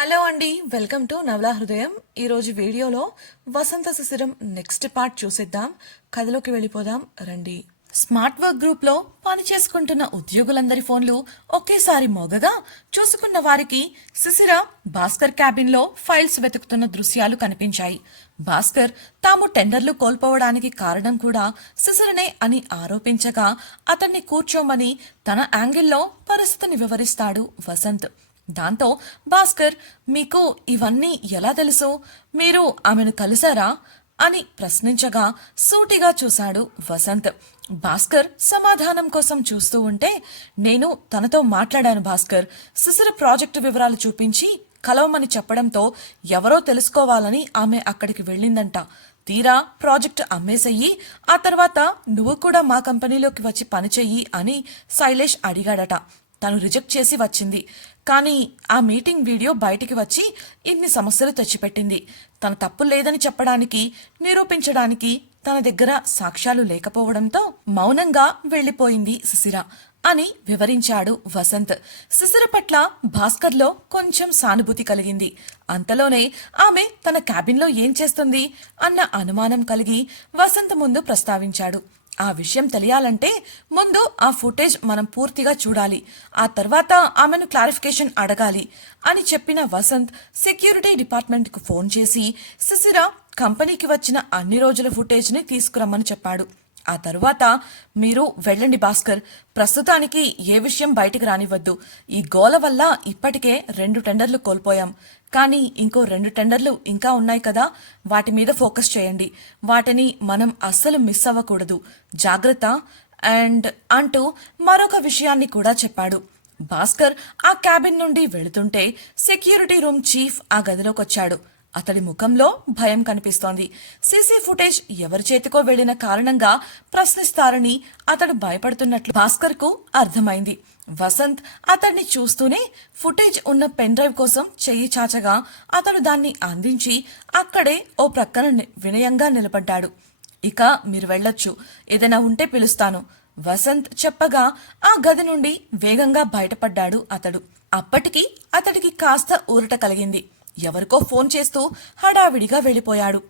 Hello అండి welcome to నవలా హృదయం. ఈరోజు వీడియోలో వసంత శిశిరం నెక్స్ట్ పార్ట్ చూసేద్దాం. కథలోకి వెళ్ళిపోదాం రండి. స్మార్ట్ వర్క్ గ్రూప్లో పని చేసుకుంటున్న ఉద్యోగులందరి ఫోన్లు ఒకేసారి మోగగా చూసుకున్న వారికి శిశిర భాస్కర్ క్యాబిన్లో ఫైల్స్ వెతుకుతున్న దృశ్యాలు కనిపించాయి. భాస్కర్ తాము టెండర్లు కోల్పోవడానికి కారణం కూడా శిశిరనే అని ఆరోపించగా అతన్ని కూర్చోమని తన యాంగిల్లో పరిస్థితిని వివరిస్తాడు వసంత్. దాంతో భాస్కర్ మీకు ఇవన్నీ ఎలా తెలుసు? మీరు ఆమెను కలిశారా? అని ప్రశ్నించగా సూటిగా చూశాడు వసంత్. భాస్కర్ సమాధానం కోసం చూస్తూ ఉంటే నేను తనతో మాట్లాడాను భాస్కర్. శిశిర ప్రాజెక్టు వివరాలు చూపించి కలవమని చెప్పడంతో ఎవరో తెలుసుకోవాలని ఆమె అక్కడికి వెళ్ళిందంట. తీరా ప్రాజెక్ట్ అమ్మేసెయ్యి ఆ తర్వాత నువ్వు కూడా మా కంపెనీలోకి వచ్చి పని చెయ్యి అని శైలేష్ అడిగాడట. తను రిజెక్ట్ చేసి వచ్చింది. కానీ ఆ మీటింగ్ వీడియో బయటికి వచ్చి ఇన్ని సమస్యలు తెచ్చిపెట్టింది. తన తప్పు లేదని చెప్పడానికి నిరూపించడానికి తన దగ్గర సాక్ష్యాలు లేకపోవడంతో మౌనంగా వెళ్ళిపోయింది శిశిర అని వివరించాడు వసంత్. శిశిర పట్ల భాస్కర్లో కొంచెం సానుభూతి కలిగింది. అంతలోనే ఆమె తన క్యాబిన్లో ఏం చేస్తుంది అన్న అనుమానం కలిగి వసంత్ ముందు ప్రస్తావించాడు. ఆ విషయం తెలియాలంటే ముందు ఆ ఫుటేజ్ మనం పూర్తిగా చూడాలి. ఆ తర్వాత ఆమెను క్లారిఫికేషన్ అడగాలి అని చెప్పిన వసంత్ సెక్యూరిటీ డిపార్ట్మెంట్కు ఫోన్ చేసి శిశిర కంపెనీకి వచ్చిన అన్ని రోజుల ఫుటేజ్ని తీసుకురమ్మని చెప్పాడు. ఆ తర్వాత మీరు వెళ్ళండి భాస్కర్. ప్రస్తుతానికి ఏ విషయం బయటికి రానివ్వద్దు. ఈ గోల వల్ల ఇప్పటికే రెండు టెండర్లు కోల్పోయాం. కానీ ఇంకో రెండు టెండర్లు ఇంకా ఉన్నాయి కదా. వాటి మీద ఫోకస్ చేయండి. వాటిని మనం అస్సలు మిస్ అవ్వకూడదు. జాగ్రత్త. అండ్ అంటూ మరొక విషయాన్ని కూడా చెప్పాడు. భాస్కర్ ఆ క్యాబిన్ నుండి వెళుతుంటే సెక్యూరిటీ రూమ్ చీఫ్ ఆ గదిలోకి వచ్చాడు. అతడి ముఖంలో భయం కనిపిస్తోంది. సీసీ ఫుటేజ్ ఎవరి చేతికో వెళ్ళిన కారణంగా ప్రశ్నిస్తారని అతడు భయపడుతున్నట్లు భాస్కర్కు అర్థమైంది. వసంత్ అతన్ని చూస్తూనే ఫుటేజ్ ఉన్న పెన్ డ్రైవ్ కోసం చెయ్యి చాచగా అతడు దాన్ని అందించి అక్కడే ఓ ప్రక్కన ని- వినయంగా నిలబడ్డాడు. ఇక మీరు వెళ్ళొచ్చు. ఏదైనా ఉంటే పిలుస్తాను. వసంత్ చెప్పగా ఆ గది నుండి వేగంగా బయటపడ్డాడు అతడు. అప్పటికి అతడికి కాస్త ఊరట కలిగింది. ఎవరికో ఫోన్ చేస్తూ హడావిడిగా వెళ్ళిపోయాడు.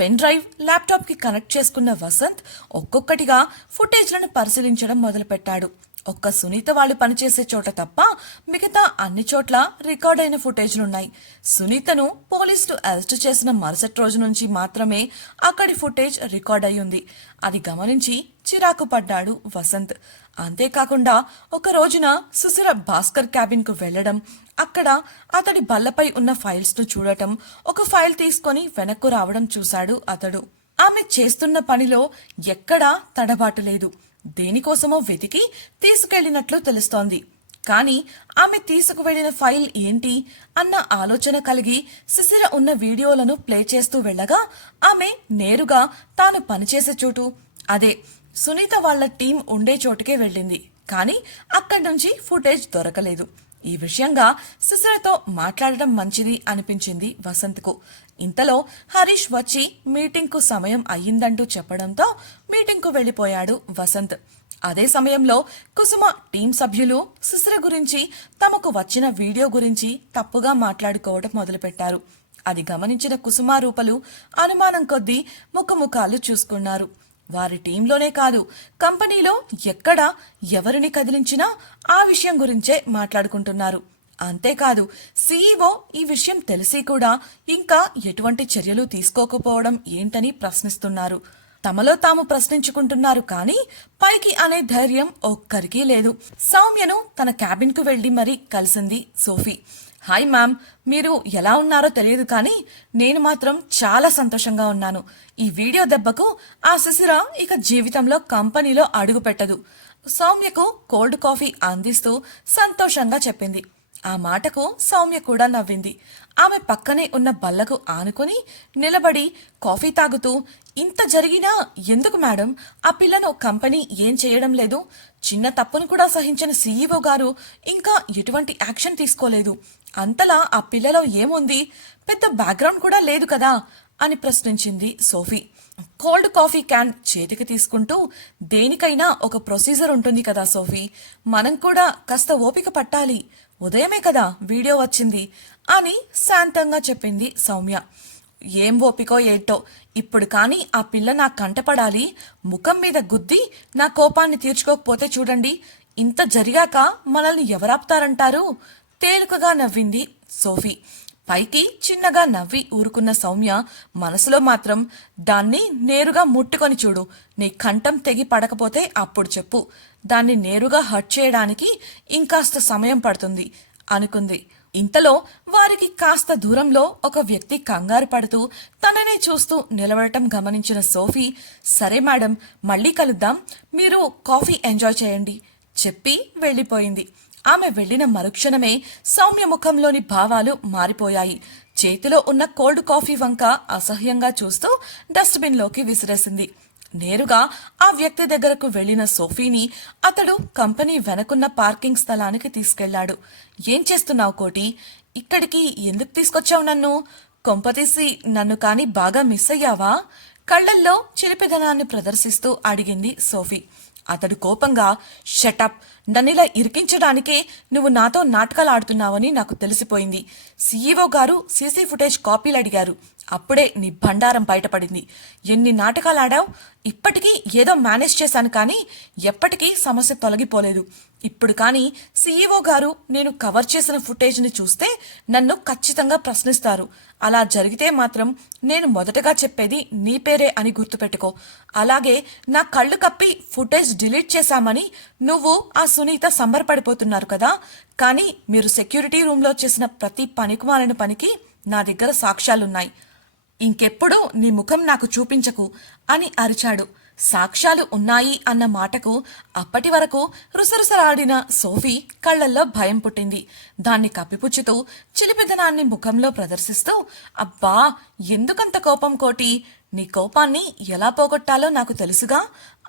పెన్ డ్రైవ్ ల్యాప్టాప్కి కనెక్ట్ చేసుకున్న వసంత్ ఒక్కొక్కటిగా ఫుటేజ్లను పరిశీలించడం మొదలుపెట్టాడు. ఒక్క సునీత వాళ్ళు పనిచేసే చోట తప్ప మిగతా అన్ని చోట్ల రికార్డ్ అయిన ఫుటేజ్లున్నాయి. సునీతను పోలీసులు అరెస్ట్ చేసిన మరుసటి రోజు నుంచి మాత్రమే అక్కడి ఫుటేజ్ రికార్డ్ అయ్యింది. అది గమనించి చిరాకు పడ్డాడు వసంత్. అంతేకాకుండా ఒక రోజున సుశీల భాస్కర్ క్యాబిన్కు వెళ్ళడం అక్కడ అతడి బల్లపై ఉన్న ఫైల్స్ను చూడటం ఒక ఫైల్ తీసుకొని వెనక్కు రావడం చూశాడు అతడు. ఆమె చేస్తున్న పనిలో ఎక్కడా తడబాటు లేదు. దేనికోసమో వెతికి తీసుకెళ్ళినట్లు తెలుస్తోంది. కానీ ఆమె తీసుకువెళ్ళిన ఫైల్ ఏంటి అన్న ఆలోచన కలిగి శిశిర ఉన్న వీడియోలను ప్లే చేస్తూ వెళ్ళగా ఆమె నేరుగా తాను పనిచేసే చోటు. అదే సునీత వాళ్ళ టీం ఉండే చోటుకే వెళ్ళింది. కానీ అక్కడి నుంచి ఫుటేజ్ దొరకలేదు. ఈ విషయంగా శిశిరతో మాట్లాడడం మంచిది అనిపించింది వసంత్కు. ఇంతలో హరీష్ వచ్చి మీటింగ్కు సమయం అయ్యిందంటూ చెప్పడంతో మీటింగ్కు వెళ్ళిపోయాడు వసంత్. అదే సమయంలో కుసుమ టీం సభ్యులు శిశిర గురించి తమకు వచ్చిన వీడియో గురించి తప్పుగా మాట్లాడుకోవడం మొదలుపెట్టారు. అది గమనించిన కుసుమ రూపలు అనుమానం కొద్దీ ముఖముఖాలు చూసుకున్నారు. వారి టీంలోనే కాదు కంపెనీలో ఎక్కడ ఎవరిని కదిలించినా ఆ విషయం గురించే మాట్లాడుకుంటున్నారు. అంతేకాదు సీఈఓ ఈ విషయం తెలిసి కూడా ఇంకా ఎటువంటి చర్యలు తీసుకోకపోవడం ఏంటని ప్రశ్నిస్తున్నారు. తమలో తాము ప్రశ్నించుకుంటున్నారు కానీ పైకి అనే ధైర్యం ఒక్కరికీ లేదు. సౌమ్యను తన క్యాబిన్కు వెళ్ళి మరీ కలిసింది సోఫీ. హాయ్ మ్యామ్ మీరు ఎలా ఉన్నారో తెలియదు కానీ నేను మాత్రం చాలా సంతోషంగా ఉన్నాను. ఈ వీడియో దెబ్బకు ఆ శిశిర ఇక జీవితంలో కంపెనీలో అడుగు పెట్టదు సౌమ్యకు కోల్డ్ కాఫీ అందిస్తూ సంతోషంగా చెప్పింది. ఆ మాటకు సౌమ్య కూడా నవ్వింది. ఆమె పక్కనే ఉన్న బల్లకు ఆనుకొని నిలబడి కాఫీ తాగుతూ ఇంత జరిగినా ఎందుకు మేడం? ఆ పిల్లను కంపెనీ ఏం చేయడం లేదు. చిన్న తప్పును కూడా సహించిన సీఈఓ గారు ఇంకా ఎటువంటి యాక్షన్ తీసుకోలేదు. అంతలా ఆ పిల్లలో ఏముంది? పెద్ద బ్యాక్గ్రౌండ్ కూడా లేదు కదా? అని ప్రశ్నించింది సోఫీ. కోల్డ్ కాఫీ క్యాన్ చేతికి తీసుకుంటూ దేనికైనా ఒక ప్రొసీజర్ ఉంటుంది కదా సోఫీ. మనం కూడా కాస్త ఓపిక పట్టాలి. ఉదయమే కదా వీడియో వచ్చింది అని శాంతంగా చెప్పింది సౌమ్య. ఏం ఓపికో ఏంటో. ఇప్పుడు కానీ ఆ పిల్ల నా కంటపడాలి ముఖం మీద గుద్ది నా కోపాన్ని తీర్చుకోకపోతే చూడండి. ఇంత జరిగాక మనల్ని ఎవరాపుతారంటారు తేలికగా నవ్వింది సోఫీ. పైకి చిన్నగా నవ్వి ఊరుకున్న సౌమ్య మనసులో మాత్రం దాన్ని నేరుగా ముట్టుకొని చూడు. నీ కంఠం తెగి పడకపోతే అప్పుడు చెప్పు. దాన్ని నేరుగా హర్ట్ చేయడానికి ఇంకాస్త సమయం పడుతుంది అనుకుంది. ఇంతలో వారికి కాస్త దూరంలో ఒక వ్యక్తి కంగారు పడుతూ తననే చూస్తూ నిలబడటం గమనించిన సోఫీ సరే మేడం మళ్ళీ కలుద్దాం. మీరు కాఫీ ఎంజాయ్ చేయండి చెప్పి వెళ్ళిపోయింది. ఆమె వెళ్ళిన మరుక్షణమే సౌమ్య ముఖంలోని భావాలు మారిపోయాయి. చేతిలో ఉన్న కోల్డ్ కాఫీ వంక అసహ్యంగా చూస్తూ డస్ట్బిన్లోకి విసిరేసింది. నేరుగా ఆ వ్యక్తి దగ్గరకు వెళ్ళిన సోఫీని అతడు కంపెనీ వెనకున్న పార్కింగ్ స్థలానికి తీసుకెళ్ళాడు. ఏం చేస్తున్నావు కోటి? ఇక్కడికి ఎందుకు తీసుకొచ్చావు నన్ను? కొంపతీసి నన్ను కాని బాగా మిస్ అయ్యావా? కళ్ళల్లో చిలిపిదనాన్ని ప్రదర్శిస్తూ అడిగింది సోఫీ. అతడు కోపంగా షటప్ నన్నిలా ఇరికించడానికే నువ్వు నాతో నాటకాలు ఆడుతున్నావని నాకు తెలిసిపోయింది. సీఈఓ గారు సీసీ ఫుటేజ్ కాపీలు అడిగారు. అప్పుడే నీ భండారం బయటపడింది. ఎన్ని నాటకాలు ఆడావు? ఇప్పటికీ ఏదో మేనేజ్ చేశాను కానీ ఎప్పటికీ సమస్య తొలగిపోలేదు. ఇప్పుడు కానీ సీఈఓ గారు నేను కవర్ చేసిన ఫుటేజ్ని చూస్తే నన్ను ఖచ్చితంగా ప్రశ్నిస్తారు. అలా జరిగితే మాత్రం నేను మొదటగా చెప్పేది నీ పేరే అని గుర్తుపెట్టుకో. అలాగే నా కళ్ళు కప్పి ఫుటేజ్ డిలీట్ చేశామని నువ్వు ఆ సునీత సంబరపడిపోతున్నారు కదా. కానీ మీరు సెక్యూరిటీ రూమ్లో చేసిన ప్రతి పనికిమాలిన పనికి నా దగ్గర సాక్ష్యాలున్నాయి. ఇంకెప్పుడు నీ ముఖం నాకు చూపించకు అని అరిచాడు. సాక్ష్యాలు ఉన్నాయి అన్న మాటకు అప్పటి వరకు రుసరుసలాడిన సోఫీ కళ్ళల్లో భయం పుట్టింది. దాన్ని కప్పిపుచ్చుతూ చిలిపిదనాన్ని ముఖంలో ప్రదర్శిస్తూ అబ్బా ఎందుకంత కోపం కోటి? నీ కోపాన్ని ఎలా పోగొట్టాలో నాకు తెలుసుగా?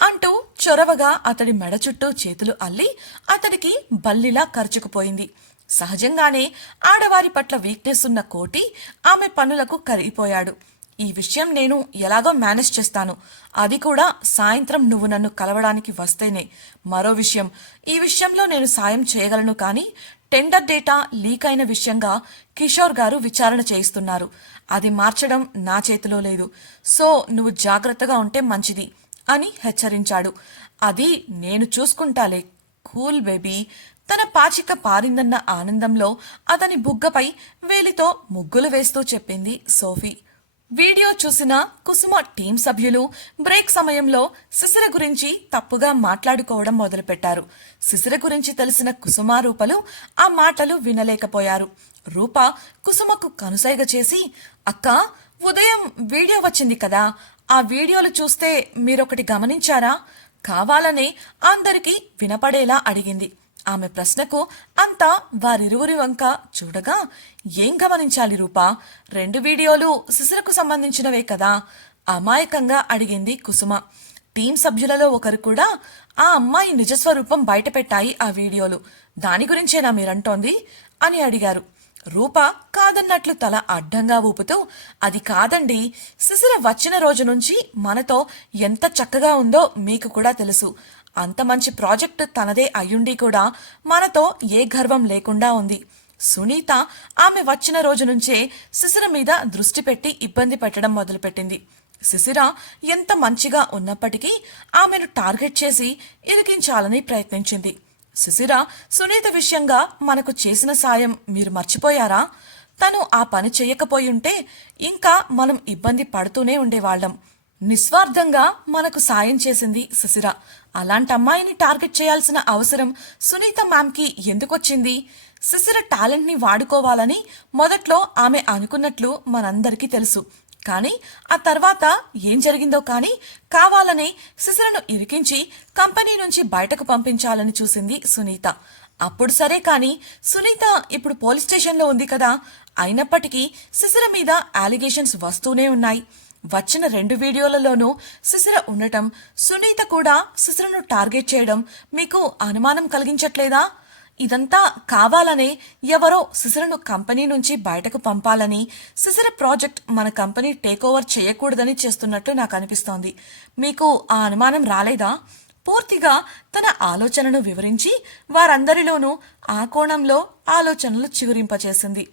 అంటూ చొరవగా అతడి మెడ చుట్టూ చేతులు అల్లి అతడికి బల్లిలా కరుచుకుపోయింది. సహజంగానే ఆడవారి పట్ల వీక్నెస్ ఉన్న కోటి ఆమె పనులకు కరిగిపోయాడు. ఈ విషయం నేను ఎలాగో మేనేజ్ చేస్తాను. అది కూడా సాయంత్రం నువ్వు నన్ను కలవడానికి వస్తేనే. మరో విషయం ఈ విషయంలో నేను సాయం చేయగలను కానీ టెండర్ డేటా లీక్ అయిన విషయంగా కిషోర్ గారు విచారణ చేయిస్తున్నారు. అది మార్చడం నా చేతిలో లేదు. సో నువ్వు జాగ్రత్తగా ఉంటే మంచిది. అని హెచ్చరించాడు. అది నేను చూసుకుంటాలే. Cool baby. తన పాచిక పారిందన్న ఆనందంలో అతని బుగ్గపై వేలితో ముగ్గులు వేస్తూ చెప్పింది సోఫీ. వీడియో చూసిన కుసుమ టీం సభ్యులు బ్రేక్ సమయంలో శిశిర గురించి తప్పుగా మాట్లాడుకోవడం మొదలుపెట్టారు. శిశిర గురించి తెలిసిన కుసుమ రూపలు ఆ మాటలు వినలేకపోయారు. రూప కుసుమకు కనుసైగ చేసి అక్క ఉదయం వీడియో వచ్చింది కదా ఆ వీడియోలు చూస్తే మీరొకటి గమనించారా? కావాలనే అందరికీ వినపడేలా అడిగింది. ఆమె ప్రశ్నకు అంతా వారిరువురి వంక చూడగా ఏం గమనించాలి రూపా? రెండు వీడియోలు శిశురకు సంబంధించినవే కదా? అమాయకంగా అడిగింది కుసుమ. టీం సభ్యులలో ఒకరు కూడా ఆ అమ్మాయి నిజస్వరూపం బయటపెట్టాయి ఆ వీడియోలు. దాని గురించేనా మీరంటోంది? అని అడిగారు. రూప కాదన్నట్లు తల అడ్డంగా ఊపుతూ అది కాదండి శిశిర వచ్చిన రోజు నుంచి మనతో ఎంత చక్కగా ఉందో మీకు కూడా తెలుసు. అంత మంచి ప్రాజెక్ట్ తనదే అయ్యుండి కూడా మనతో ఏ గర్వం లేకుండా ఉంది. సునీత ఆమె వచ్చిన రోజు నుంచే శిశిర మీద దృష్టి పెట్టి ఇబ్బంది పెట్టడం మొదలుపెట్టింది. శిశిర ఎంత మంచిగా ఉన్నప్పటికీ ఆమెను టార్గెట్ చేసి ఇరికించాలని ప్రయత్నించింది. సుశిర సునీత విషయంగా మనకు చేసిన సాయం మీరు మర్చిపోయారా? తను ఆ పని చేయకపోయుంటే ఇంకా మనం ఇబ్బంది పడుతూనే ఉండేవాళ్ళం. నిస్వార్థంగా మనకు సాయం చేసింది సుశిర అలాంటి అమ్మాయిని టార్గెట్ చేయాల్సిన అవసరం సునీత మ్యామ్కి ఎందుకొచ్చింది? సుశిర టాలెంట్ని వాడుకోవాలని మొదట్లో ఆమె అనుకున్నట్లు మనందరికీ తెలుసు. కానీ ఆ తర్వాత ఏం జరిగిందో కానీ కావాలని శిశిరను ఇరికించి కంపెనీ నుంచి బయటకు పంపించాలని చూసింది సునీత. అప్పుడు సరే కానీ సునీత ఇప్పుడు పోలీస్ స్టేషన్లో ఉంది కదా. అయినప్పటికీ శిశిర మీద అలిగేషన్స్ వస్తూనే ఉన్నాయి. వచ్చిన రెండు వీడియోలలోనూ శిశిర ఉండటం సునీత కూడా శిశిరను టార్గెట్ చేయడం మీకు అనుమానం కలిగించట్లేదా? ఇదంతా కావాలనే ఎవరో సిసిరను కంపెనీ నుంచి బయటకు పంపాలని సిసిర ప్రాజెక్ట్ మన కంపెనీ టేక్ ఓవర్ చేయకూడదని చేస్తున్నట్టు నాకు అనిపిస్తోంది. మీకు ఆ అనుమానం రాలేదా? పూర్తిగా తన ఆలోచనను వివరించి వారందరిలోనూ ఆ కోణంలో ఆలోచనలు చిగురింపచేసింది.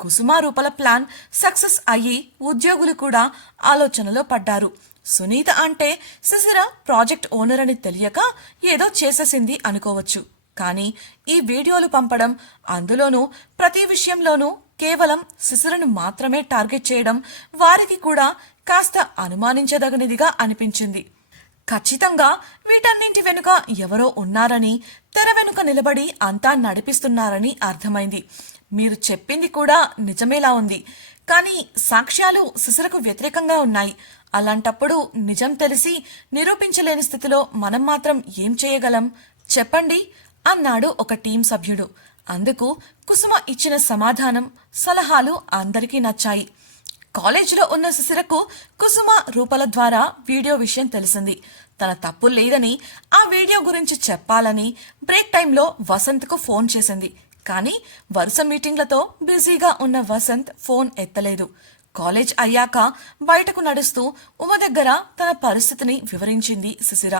కుసుమ రూపల ప్లాన్ సక్సెస్ అయ్యి ఉద్యోగులు కూడా ఆలోచనలో పడ్డారు. సునీత అంటే సిసిర ప్రాజెక్ట్ ఓనర్ అని తెలియక ఏదో చేసేసింది అనుకోవచ్చు. కానీ ఈ వీడియోలు పంపడం అందులోనూ ప్రతి విషయంలోనూ కేవలం శిశిరను మాత్రమే టార్గెట్ చేయడం వారికి కూడా కాస్త అనుమానించదగినదిగా అనిపించింది. ఖచ్చితంగా వీటన్నింటి వెనుక ఎవరో ఉన్నారని తెర వెనుక నిలబడి అంతా నడిపిస్తున్నారని అర్థమైంది. మీరు చెప్పింది కూడా నిజమేలా ఉంది. కానీ సాక్ష్యాలు శిశిరకు వ్యతిరేకంగా ఉన్నాయి. అలాంటప్పుడు నిజం తెలిసి నిరూపించలేని స్థితిలో మనం మాత్రం ఏం చేయగలం? చెప్పండి. అన్నాడు ఒక టీం సభ్యుడు. అందుకు కుసుమ ఇచ్చిన సమాధానం సలహాలు అందరికీ నచ్చాయి. కాలేజీలో ఉన్న శిశిరకు కుసుమ రూపల ద్వారా వీడియో విషయం తెలిసింది. తన తప్పు లేదని ఆ వీడియో గురించి చెప్పాలని బ్రేక్ టైంలో వసంత్కు ఫోన్ చేసింది. కానీ వరుస మీటింగ్లతో బిజీగా ఉన్న వసంత్ ఫోన్ ఎత్తలేదు. కాలేజ్ అయ్యాక బయటకు నడుస్తూ ఉమ దగ్గర తన పరిస్థితిని వివరించింది శిశిర.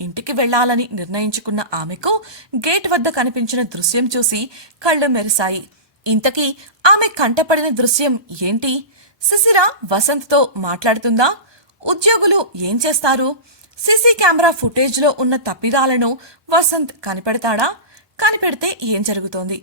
ఇంటికి వెళ్ళాలని నిర్ణయించుకున్న ఆమెకు గేట్ వద్ద కనిపించిన దృశ్యం చూసి కళ్ళు మెరిశాయి. ఇంతకీ ఆమె కంటపడిన దృశ్యం ఏంటి? శిశిర వసంత్తో మాట్లాడుతుందా? ఉద్యోగులు ఏం చేస్తారు? సీసీ కెమెరా ఫుటేజ్లో ఉన్న తప్పిదాలను వసంత్ కనిపెడతాడా? కనిపెడితే ఏం జరుగుతోంది?